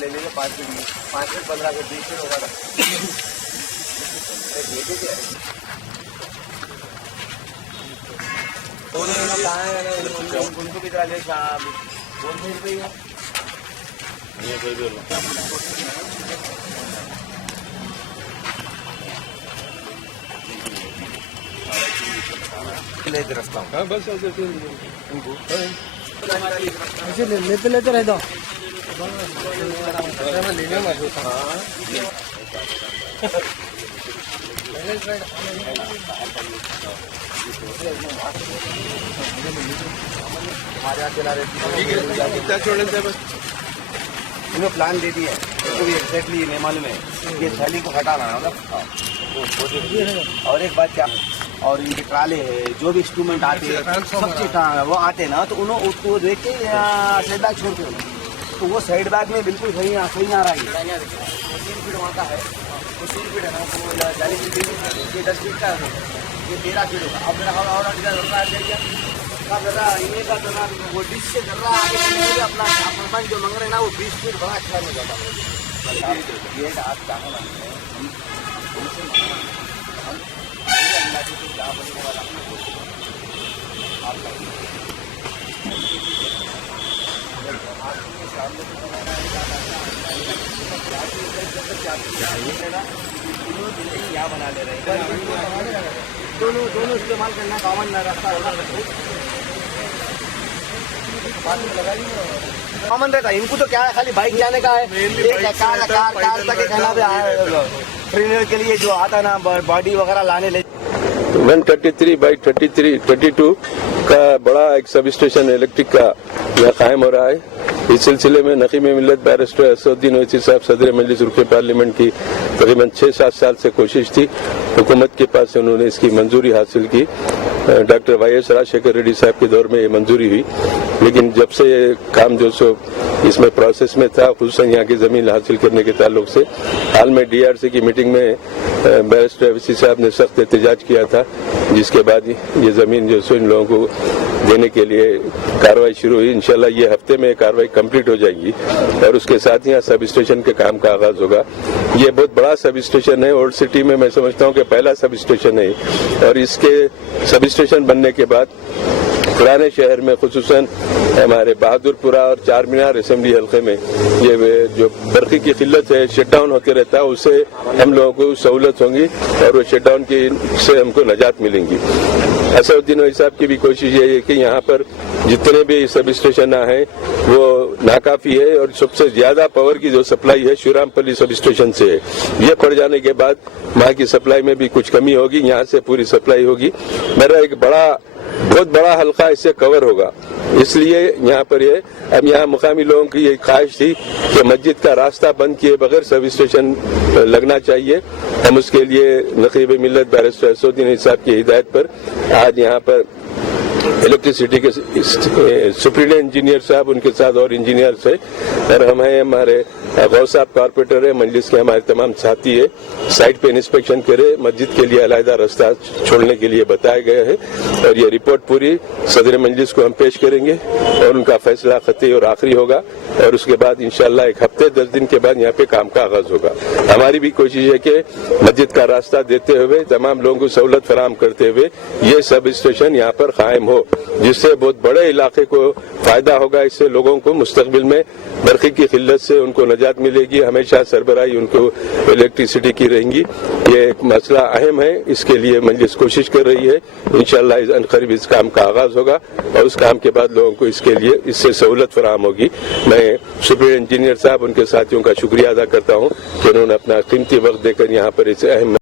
ले लीजिए 5 फीट 15 के 20 फीट होगा। कहाँ है उनको भी करा ले साहब 2 फीट पे ही है। लेते रखता हूँ बस उनको लेते रह दो हमारे यहाँ चला रहे इन्हें प्लान दे दिया तो भी एग्जैक्टली नहीं मालूम है ये थैली को हटाना है मतलब। और एक बात क्या और इनके ट्राले है जो भी इंस्ट्रूमेंट आते हैं सब चीज वो आते हैं ना तो उन्होंने उसको देख के साइड बैग छोड़ते हो तो वो साइड बैग में बिल्कुल सही आ रहा है। 3 फीट वहाँ का है वो 3 फीट है ना वो 40 फीट ये 10 फीट का है ये 13 फीट होगा। अब मेरा हवा इन्हें का जो ना वो डिश से कर रहा है अपना सामान जो मंग रहे हैं ना वो 20 फीट बड़ा अच्छा हो जाता है। ये आप चाहो ना यहाँ बना ले रहे हैं दोनों इस्तेमाल करना कॉमन रास्ता कॉमन रहता है। इनको तो क्या है खाली बाइक जाने का है कार तक कहना भी ट्रेनर के लिए जो आता ना बॉडी वगैरह लाने ले 133/32 का बड़ा एक सब स्टेशन इलेक्ट्रिक का यहाँ कायम हो रहा है। इस सिलसिले में नकीम मिल्लत बैरिस्टर असदुद्दीन ओवैसी साहब सदर मजलिस रुकन पार्लियामेंट की तकरीबन 6-7 साल से कोशिश थी। हुकूमत के पास से उन्होंने इसकी मंजूरी हासिल की। डॉक्टर YS राजशेखर रेड्डी साहब के दौर में ये मंजूरी हुई, लेकिन जब से ये काम जो सो इसमें प्रोसेस में था खुसूसन यहाँ की जमीन हासिल करने के ताल्लुक से हाल में DRC की मीटिंग में बैरिस्टर ओवैसी साहब ने सख्त एहतजाज किया था, जिसके बाद ये जमीन जो सो इन लोगों को देने के लिए कार्रवाई शुरू हुई। इंशाल्लाह ये हफ्ते में कार्रवाई कंप्लीट हो जाएगी और उसके साथ ही यहाँ सब स्टेशन के काम का आगाज होगा। ये बहुत बड़ा सब स्टेशन है, ओल्ड सिटी में मैं समझता हूँ कि पहला सब स्टेशन है और इसके सब स्टेशन बनने के बाद पुराने शहर में खुसूसन हमारे बहादुरपुरा और चार मीनार असेंबली हल्के में ये जो बरकी की किल्लत है शट डाउन होते रहता है उससे हम लोगों को सहूलत होगी और वो शट डाउन की से हमको नजात मिलेंगी। असदुद्दीन ओवैसी साहब की भी कोशिश ये है कि यहाँ पर जितने भी सब स्टेशन हैं वो नाकाफी है और सबसे ज्यादा पावर की जो सप्लाई है शिवरामपल्ली सब स्टेशन से है। ये पड़ जाने के बाद वहाँ की सप्लाई में भी कुछ कमी होगी, यहाँ से पूरी सप्लाई होगी। मेरा एक बहुत बड़ा हल्का इससे कवर होगा, इसलिए यहाँ पर ये अब यहाँ मुकामी लोगों की ये ख्वाहिश थी कि मस्जिद का रास्ता बंद किए बगैर सब स्टेशन लगना चाहिए। हम उसके लिए नकीब मिल्लत बैरिस्टर असदुद्दीन ओवैसी साहब की हिदायत पर आज यहाँ पर इलेक्ट्रिसिटी के सुप्रीडेंट इंजीनियर साहब उनके साथ और इंजीनियर्स है और हम हैं हमारे गौस साहब कारपोरेटर है, मजलिस के हमारे तमाम साथी है, साइट पे इंस्पेक्शन करे, मस्जिद के लिए अलहदा रास्ता छोड़ने के लिए बताए गए हैं और ये रिपोर्ट पूरी सदर मजलिस को हम पेश करेंगे और उनका फैसला खती और आखिरी होगा और उसके बाद इंशाल्लाह एक हफ्ते 10 दिन के बाद यहाँ पे काम का आगाज होगा। हमारी भी कोशिश है कि मस्जिद का रास्ता देते हुए तमाम लोगों को सहूलत फराहम करते हुए ये सब स्टेशन यहाँ पर कायम हो, जिससे बहुत बड़े इलाके को फायदा होगा। इससे लोगों को मुस्तकबिल में बरक़ी की किल्लत से उनको नजात मिलेगी, हमेशा सरबराही उनको इलेक्ट्रिसिटी की रहेंगी। ये एक मसला अहम है, इसके लिए मजलिस कोशिश कर रही है। इंशाअल्लाह अनकरीब इस काम का आगाज होगा और उस काम के बाद लोगों को इसके लिए इससे सहूलत फराहम होगी। मैं सुप्रीम इंजीनियर साहब उनके साथियों का शुक्रिया अदा करता हूँ कि उन्होंने अपना कीमती वक्त देकर यहाँ पर इस अहम